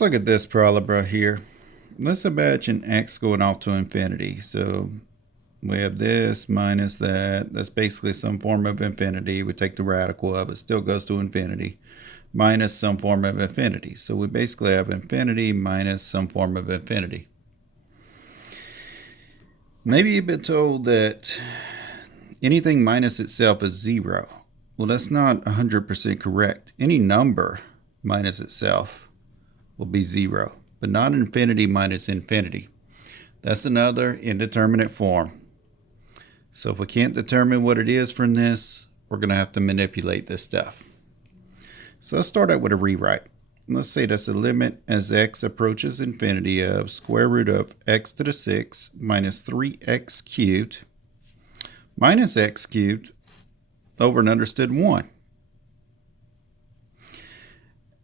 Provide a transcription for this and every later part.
Let's look at this problem right here. Let's imagine x going off to infinity. So we have this minus that. That's basically some form of infinity. We take the radical of it, still goes to infinity, minus some form of infinity. So we basically have infinity minus some form of infinity. Maybe you've been told that anything minus itself is zero. Well, that's not 100% correct. Any number minus itself will be zero, but not infinity minus infinity. That's another indeterminate form. So if we can't determine what it is from this, we're going to have to manipulate this stuff. So let's start out with a rewrite. Let's say that's a limit as x approaches infinity of square root of x to the 6 minus 3x cubed minus x cubed over and understood 1.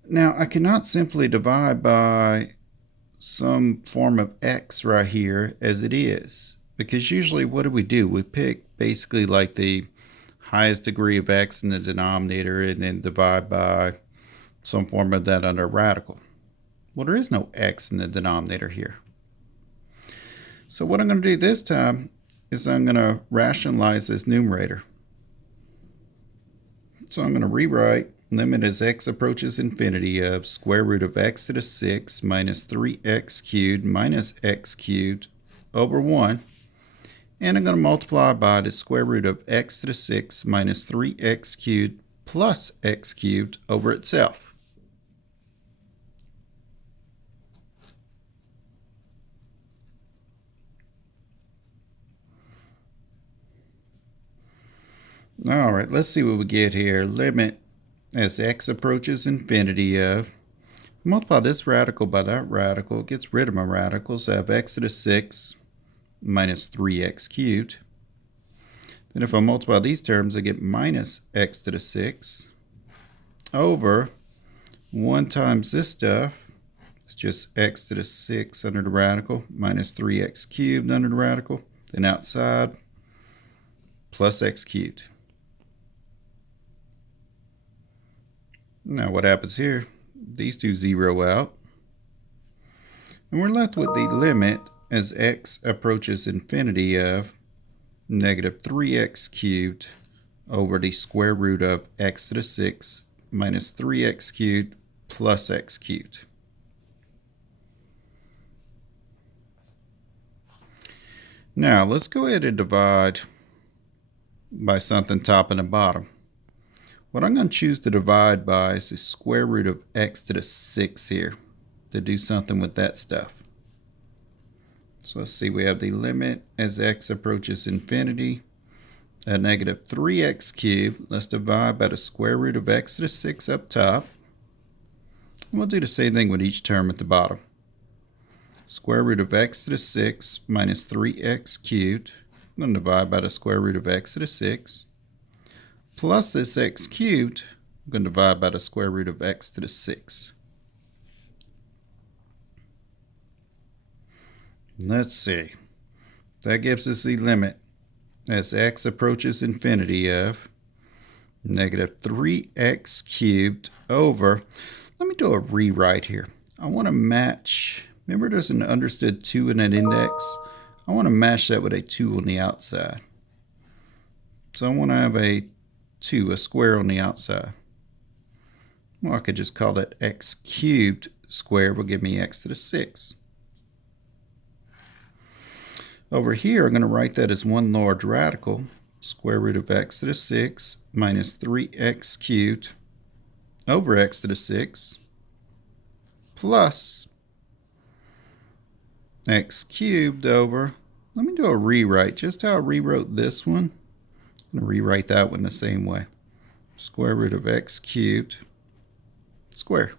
Now, I cannot simply divide by some form of x right here as it is, because usually what do? We pick basically like the highest degree of x in the denominator and then divide by some form of that under a radical. Well, there is no x in the denominator here. So what I'm going to do this time is I'm going to rationalize this numerator. So I'm going to rewrite limit as x approaches infinity of square root of x to the 6 minus 3x cubed minus x cubed over 1. And I'm going to multiply by the square root of x to the 6 minus 3x cubed plus x cubed over itself. All right, let's see what we get here. Limit as x approaches infinity of, multiply this radical by that radical, it gets rid of my radicals. So I have x to the 6 minus 3x cubed. Then if I multiply these terms, I get minus x to the 6 over 1 times this stuff. It's just x to the 6 under the radical minus 3x cubed under the radical. Then outside plus x cubed. Now what happens here? These two zero out. And we're left with the limit as x approaches infinity of negative 3x cubed over the square root of x to the 6 minus 3x cubed plus x cubed. Now let's go ahead and divide by something top and the bottom. What I'm going to choose to divide by is the square root of x to the 6 here to do something with that stuff. So let's see, we have the limit as x approaches infinity at negative 3x cubed. Let's divide by the square root of x to the 6 up top. And we'll do the same thing with each term at the bottom. Square root of x to the 6 minus 3x cubed. I'm going to divide by the square root of x to the 6. Plus this x cubed, I'm going to divide by the square root of x to the 6. Let's see. That gives us the limit as x approaches infinity of negative 3x cubed over, let me do a rewrite here. I want to match, remember there's an understood 2 in that index? I want to match that with a 2 on the outside. So I want to have a 2, a square on the outside. Well, I could just call that x cubed squared will give me x to the 6. Over here, I'm going to write that as one large radical, square root of x to the 6 minus 3x cubed over x to the 6 plus x cubed over, let me do a rewrite, just how I rewrote this one. I'm going to rewrite that one the same way. Square root of x cubed square.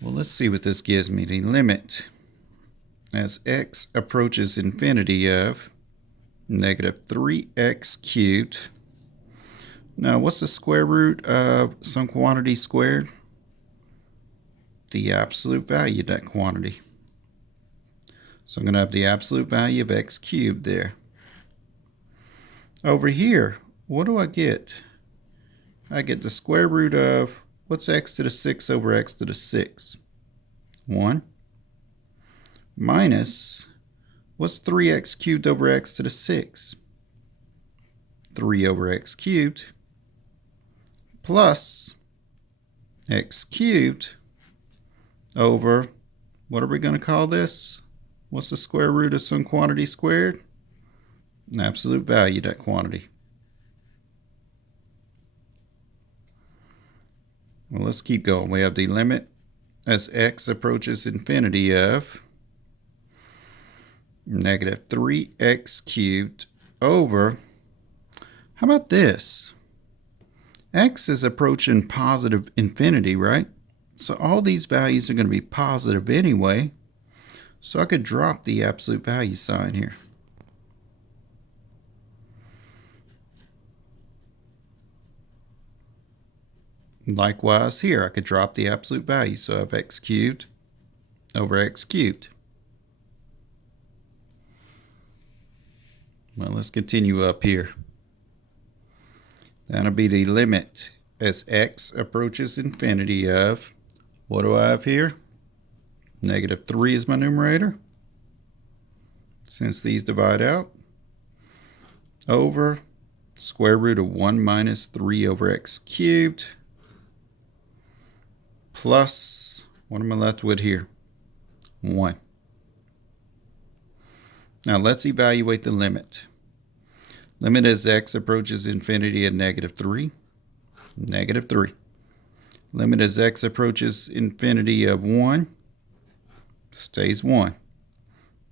Well, let's see what this gives me. The limit as x approaches infinity of negative 3x cubed. Now, what's the square root of some quantity squared? The absolute value of that quantity. So I'm going to have the absolute value of x cubed there. Over here, what do I get? I get the square root of What's x to the 6 over x to the 6? 1. Minus, what's 3x cubed over x to the 6? 3 over x cubed. Plus x cubed over, what are we going to call this? What's the square root of some quantity squared? An absolute value, that quantity. Well, let's keep going. We have the limit as x approaches infinity of negative 3x cubed over, how about this? X is approaching positive infinity, right? So all these values are going to be positive anyway. So I could drop the absolute value sign here. Likewise here, I could drop the absolute value. So I have x cubed over x cubed. Well, let's continue up here. That'll be the limit as x approaches infinity of, what do I have here? Negative 3 is my numerator, since these divide out, over square root of 1 minus 3 over x cubed, plus, what am I left with here? 1. Now let's evaluate the limit. Limit as x approaches infinity at negative 3. Negative 3. Limit as x approaches infinity of 1. Stays 1.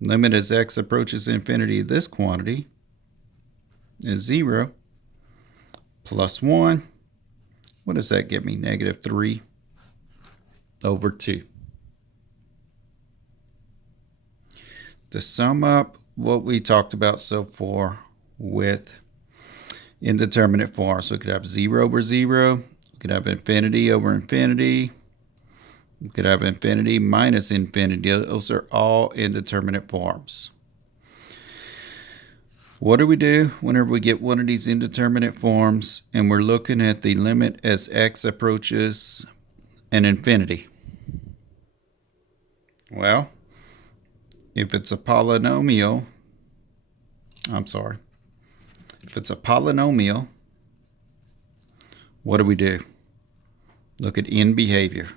Limit as x approaches infinity of this quantity is 0. Plus 1. What does that give me? Negative 3 over 2. To sum up what we talked about so far with indeterminate forms, so we could have 0 over 0, we could have infinity over infinity, we could have infinity minus infinity. Those are all indeterminate forms. What do we do whenever we get one of these indeterminate forms and we're looking at the limit as x approaches an infinity? Well, if it's a polynomial, if it's a polynomial, what do we do? Look at end behavior.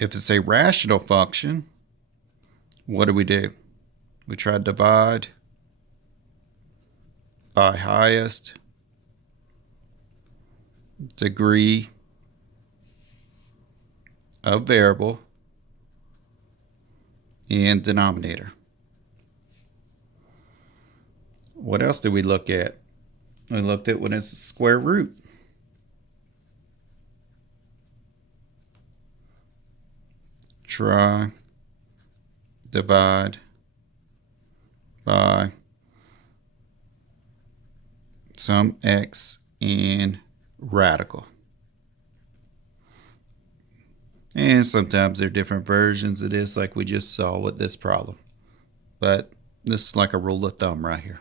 If it's a rational function, what do? We try to divide by highest degree of variable in denominator. What else did we look at? We looked at when it's the square root. Try divide by some x in radical. And sometimes there are different versions of this, like we just saw with this problem. But this is like a rule of thumb right here.